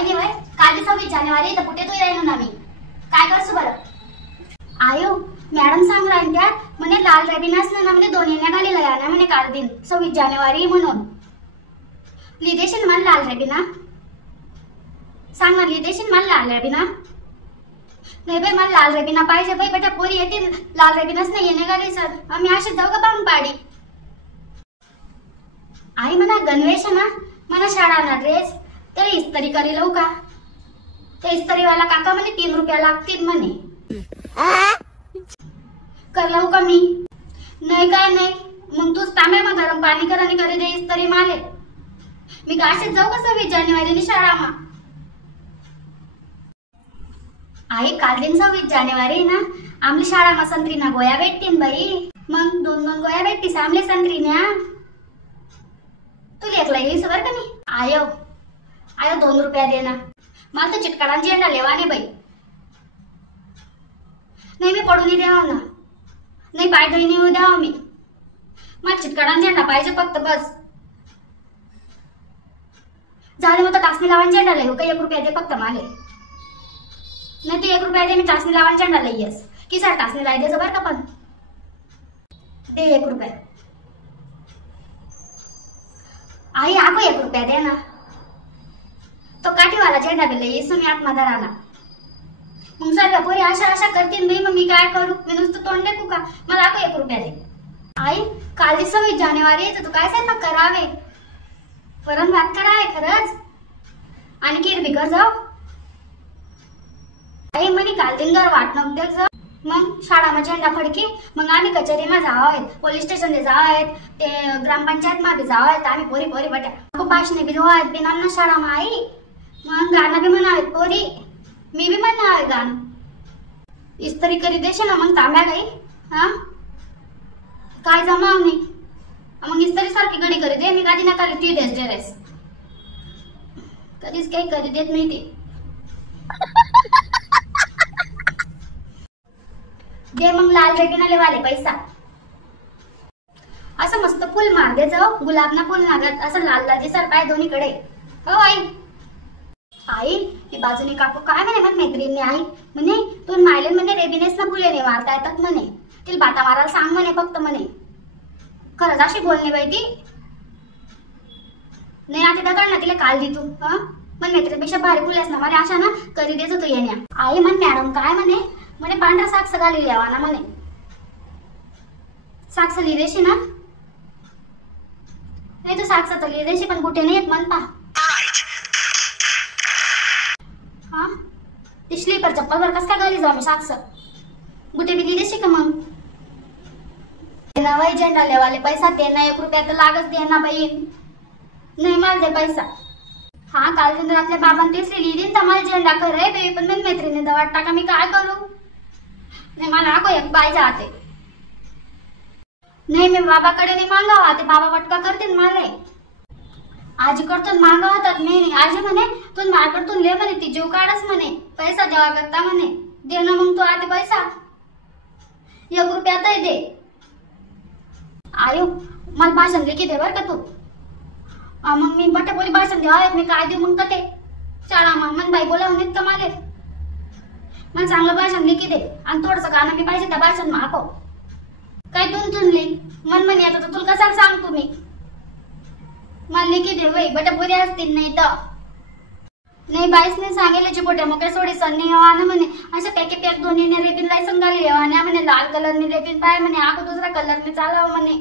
काही नाही होय, काल 26 जानेवारी तर कुठे तू राहिलो ना मी काय करसू बरं. आयो मॅडम सांग राहिल्या म्हणे लाल रेबिनास ना म्हणे दोन येण्या घालीला या ना म्हणे काल दिन 26 जानेवारी म्हणून लिदेशील मला लाल रेबिना सांग ना लिदेशील मला लाल रेबिना. नाही बाई मला लाल रेबिना पाहिजे बाई बेटा पोरी येतील लाल रेबिनास नाही येणे घाली सर आम्ही असे जाऊ का पाहून पाडी. आई म्हणा गणवेश ना मला शाळाना ड्रेस तर इस्त्री करी लऊ का. ते इस्त्रीवाला काका म्हणे 3 रुपया लागतील म्हणे कर लऊ का मी. नाही काय नाही मग तूच तांबे मग गरम पाणी कर आणि करी दे इस्त्री माले. मी काशीत जाऊ का 26 जानेवारी शाळामा. आई काल दिन 26 जानेवारी ना आमली शाळामा संत्रीना गोया भेटतीन बाई. मग 2-2 गोया भेटतीस आमले संत्रीन्या. तू लेखला येईस बर का नाही. आयो 2 रुपया दे ना मला तर चिटकाडांची झेंडा लेवाने बाई. नाही मी पडून द्यावा ना नाही पाय धुई नाही द्यावा मी मला चिटकाडांचा झेंडा पाहिजे फक्त बस. झाले मग टाचणी लावान झेंडा लिहू का 1 रुपया दे फक्त माले. नाही तू 1 रुपया दे मी टाचणी लावान झेंडा लईयस की सर टाचणी लाई द्यायचं बरं का पण दे 1 रुपया. आई आगो 1 रुपया दे ना तो काठीवाला झेंडा बी लईस मी आत्मा धराना. मग सर्व पोरी आशा करतील बाई मग मी काय करू मी नुसतं तोंड देखू का मला आगो 1 रुपया दे. आई काल 26 जानेवारी तर तू काय स्वयंपाक करावे वरण भात करावे खरंच आणि खीर बी कर जाऊ. आई म्हणे काल दिन घर वाट नव्हते जाऊ मग शाळा झेंडा फडकी मग आम्ही कचेरीमा जाव आहेत पोलीस स्टेशन जाव आहेत ते ग्रामपंचायत मा बी जाव आहेत आम्ही पोरी पोरी बट्या भाषणे बी जाव आहेत बिना शाळामा. आई मग गाणं बी म्हणावेत पोरी मी बी म्हणावे गाणं इस्त्री करी देशे ना मग तांब्या काही हा काय जमाव नाही मग इस्त्री सारखी गडी करी दे मी कधी ना कधी ती देस ड्रेस कधीच काही करी देत नाही ते दे मग लाल रेबिनाले वाले पैसा. असं मस्त फुल मार दे जाऊ गुलाबना फुल लागत असं लाल लाल दिसर पाय दोन्हीकडे. हो आई आई ती बाजूने काकू काय म्हणे मग मैत्रिणी आई म्हणे तू मायले म्हणे रेबिनेस ना फुले नाही मारता येतात म्हणे तिला बाता मारायला सांग म्हणे फक्त म्हणे. खरंच अशी बोलणे बाई ती नाही आता दगड ना तिला काल दी तू हा मन मैत्रिणीपेक्षा भारी फुलेस ना मला अशा ना करी देत तू येण्या. आई म्हण मॅडम काय म्हणे पांढरा साक्स घाली द्यावा ना म्हणे साक्स लिहिदेशी ना नाही तू साक्स तर लिहिदेशी पण कुठे नाही येत म्हणता. हा ती स्लीपर चप्पल वर कस काय घाली जाऊ मी साक्स गुटे बी लिहिदेशी का मग. वही झेंडा लेवाले पैसा ते ना 1 रुपया तर लागच दे ना बाई नाही मला दे पैसा. हा काल दिन रातल्या बाबांनी तेच लिहिली तर मला झेंडा करे बाई पण मी मैत्रिणी दवाट टाका मी काय करू. नाही मला आगो एक बाई जाते नाही मी बाबाकडे नाही मागावा ते बाबा पटका करतील माले. आजी कडतून मागावतात मी आजी म्हणे तू माझ्याकडून ले म्हणे ती जीव काढस म्हणे पैसा देवा करता म्हणे दे ना मग तू आते पैसा 1 रुपया तर दे. आयो मला भाषण लिखी दे बर का तू मग मी बटे बोली भाषण देवा मी काय देऊ मग ते शाळा मन बाई बोलावून का माले मला चांगलं भाषण लिखी दे आणि थोडंसं गाणं मी पाहिजे त्या भाषण माको काय तुनली मन म्हणे आता तर तुला कसा सांग तुम्ही मला लिखी दे बाई बटे बोरी असतील नाही तर नाही बाईस नाही सांगेल जी पोट्या मोकळ्या सोडी सन्नी ना म्हणे अशा पॅके पॅक दोन्ही रेबिन लायसन घाली आणि म्हणे लाल कलर ने रेबिन पाय म्हणे आको दुसरा कलर ने चालावं म्हणे.